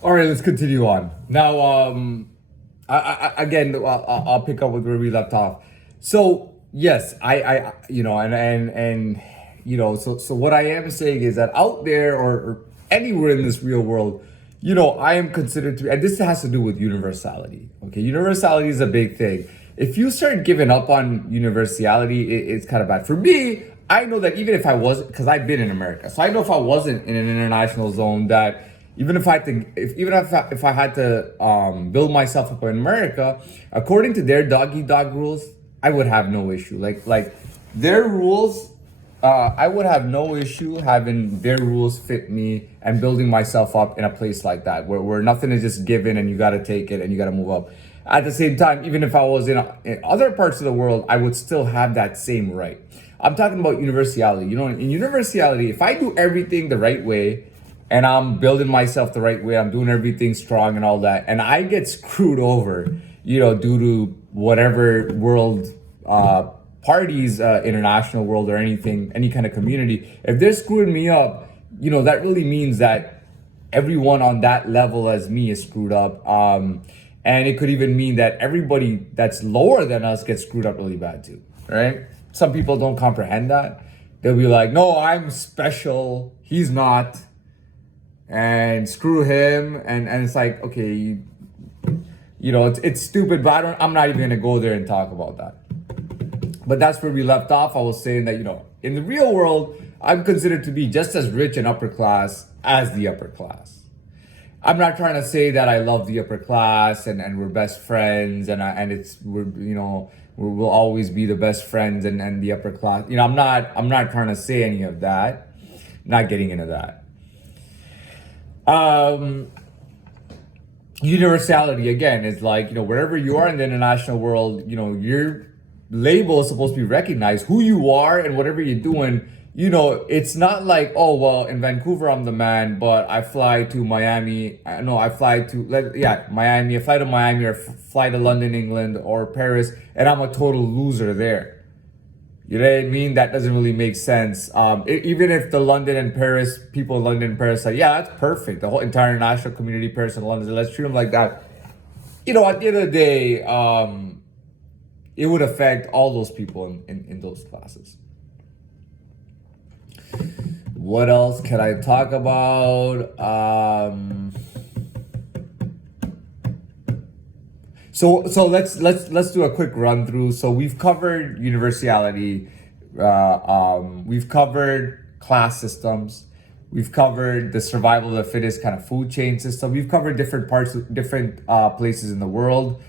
All right, let's continue on. Now, again, I'll pick up with where we left off. So, yes, so what I am saying is that out there or anywhere in this real world, I am considered to be, and this has to do with universality. Okay, universality is a big thing. If you start giving up on universality, it's kind of bad. For me, I know that even if I wasn't, because I've been in America, so I know if I wasn't in an international zone, that even if I had to, if I had to build myself up in America, according to their dog eat dog rules, I would have no issue. Like their rules, I would have no issue having their rules fit me and building myself up in a place like that where nothing is just given and you got to take it and you got to move up. At the same time, even if I was in other parts of the world, I would still have that same right. I'm talking about universality. In universality, if I do everything the right way and I'm building myself the right way, I'm doing everything strong and all that, and I get screwed over, due to whatever world parties, international world or anything, any kind of community, if they're screwing me up, that really means that everyone on that level as me is screwed up. And it could even mean that everybody that's lower than us gets screwed up really bad too, right? Some people don't comprehend that. They'll be like, no, I'm special. He's not. And screw him. And it's like, okay, it's stupid, but I'm not even going to go there and talk about that. But that's where we left off. I was saying that, in the real world, I'm considered to be just as rich and upper class as the upper class. I'm not trying to say that I love the upper class and we're best friends we'll always be the best friends and the upper class. I'm not trying to say any of that. Not getting into that. Universality again is like, wherever you are in the international world, your label is supposed to be recognized. Who you are and whatever you're doing, it's not like, oh, well, in Vancouver, I'm the man, but I fly to Miami. No, I fly to, Miami. I fly to Miami or fly to London, England or Paris, and I'm a total loser there. You know what I mean? That doesn't really make sense. Even if the London and Paris, people in London and Paris, like, yeah, that's perfect. The whole entire international community, Paris and London, let's treat them like that. At the end of the day, it would affect all those people in those classes. What else can I talk about? So let's do a quick run through. So we've covered universality. We've covered class systems. We've covered the survival of the fittest kind of food chain system. We've covered different places in the world.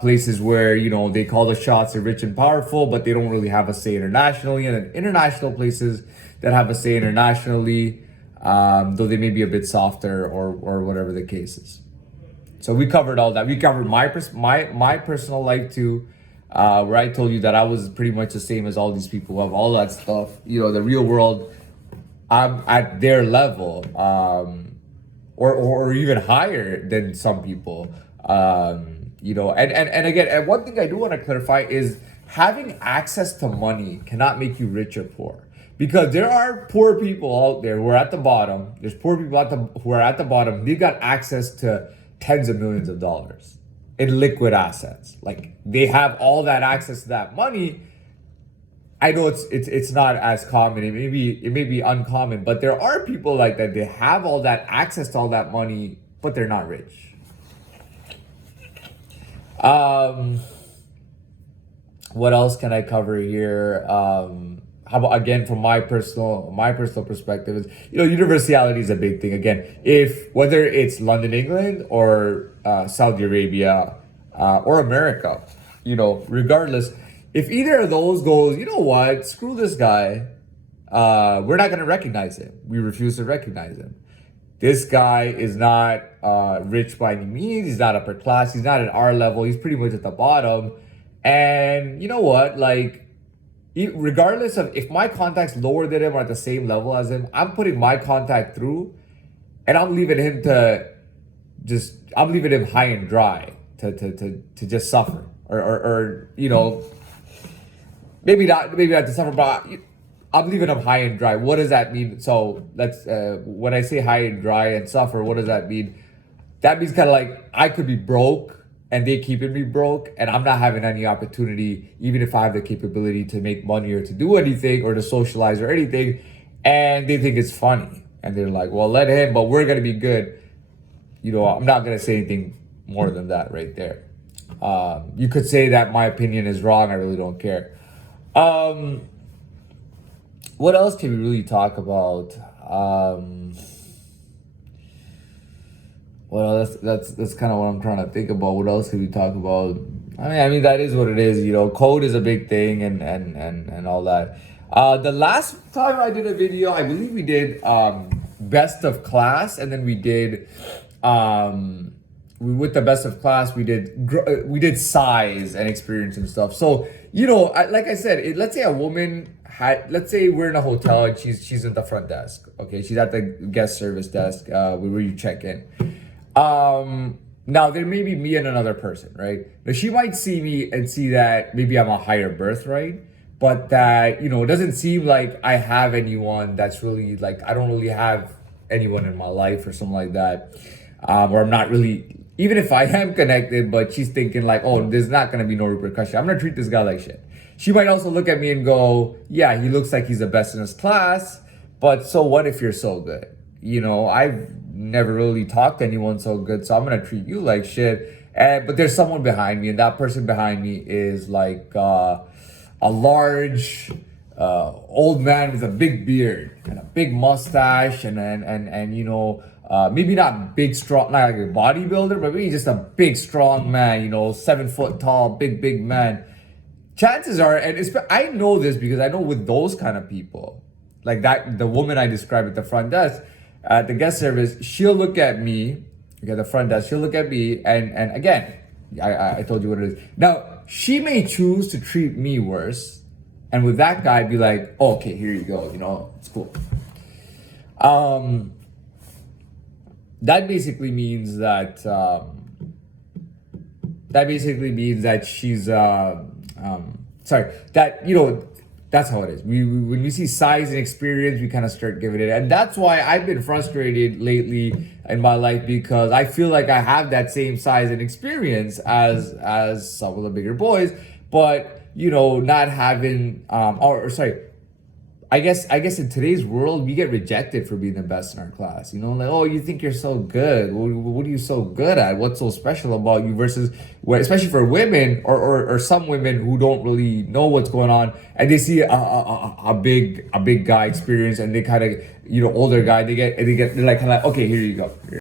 Places where, they call the shots, they're rich and powerful, but they don't really have a say internationally. And then international places that have a say internationally, though they may be a bit softer or whatever the case is. So we covered all that. We covered my personal life too, where I told you that I was pretty much the same as all these people who have all that stuff. The real world, I'm at their level, or even higher than some people. And again, and one thing I do want to clarify is having access to money cannot make you rich or poor. Because there are poor people out there who are at the bottom. There's poor people who are at the bottom. They've got access to tens of millions of dollars in liquid assets. Like, they have all that access to that money. I know it's not as common. It may be uncommon, but there are people like that. They have all that access to all that money, but they're not rich. What else can I cover here? How about, again, from my personal perspective is, universality is a big thing. Again, whether it's London, England, or Saudi Arabia, or America, regardless, if either of those goes, you know what, screw this guy, we're not going to recognize him. We refuse to recognize him. This guy is not rich by any means. He's not upper class. He's not at our level. He's pretty much at the bottom. And you know what? Like, regardless of if my contact's lower than him or at the same level as him, I'm putting my contact through, and I'm leaving him high and dry to just suffer or maybe not to suffer, but I'm leaving him high and dry. What does that mean? So when I say high and dry and suffer, what does that mean? that means kind of like I could be broke and they keeping me broke, and I'm not having any opportunity, even if I have the capability to make money or to do anything or to socialize or anything, and they think it's funny. And they're like, well, let him, but we're gonna be good. I'm not gonna say anything more than that right there. You could say that my opinion is wrong. I really don't care. What else can we really talk about? Well, that's kind of what I'm trying to think about. What else could we talk about? I mean that is what it is. Code is a big thing and all that. The last time I did a video, I believe we did best of class, and then we did with the best of class we did size and experience and stuff. So like I said, let's say a woman let's say we're in a hotel and she's at the front desk. Okay, she's at the guest service desk where you check in. Now there may be me and another person, right? Now she might see me and see that maybe I'm a higher birthright, but that, it doesn't seem like I have anyone that's really like, I don't really have anyone in my life or something like that. Or I'm not really, even if I am connected, but she's thinking like, oh, there's not going to be no repercussion. I'm going to treat this guy like shit. She might also look at me and go, yeah, he looks like he's the best in his class, but so what if you're so good? I've never really talked to anyone so good, so I'm gonna treat you like shit. But there's someone behind me, and that person behind me is like a large old man with a big beard and a big mustache, and maybe not big strong, not like a bodybuilder, but maybe just a big strong man. 7 foot tall, big man. Chances are, I know this because I know with those kind of people, like that, the woman I described at the front desk. At the guest service, she'll look at me, okay, the front desk, she'll look at me, and again, I told you what it is. Now, she may choose to treat me worse, and with that guy, be like, oh, okay, here you go, it's cool. That basically means that, she's, that's how it is. When we see size and experience, we kind of start giving it. And that's why I've been frustrated lately in my life, because I feel like I have that same size and experience as some of the bigger boys, but not having I guess in today's world, we get rejected for being the best in our class. Like, oh, you think you're so good. What are you so good at? What's so special about you? Versus, especially for women or some women who don't really know what's going on, and they see a big guy experience, and they kind of, older guy, they're like, okay, here you go.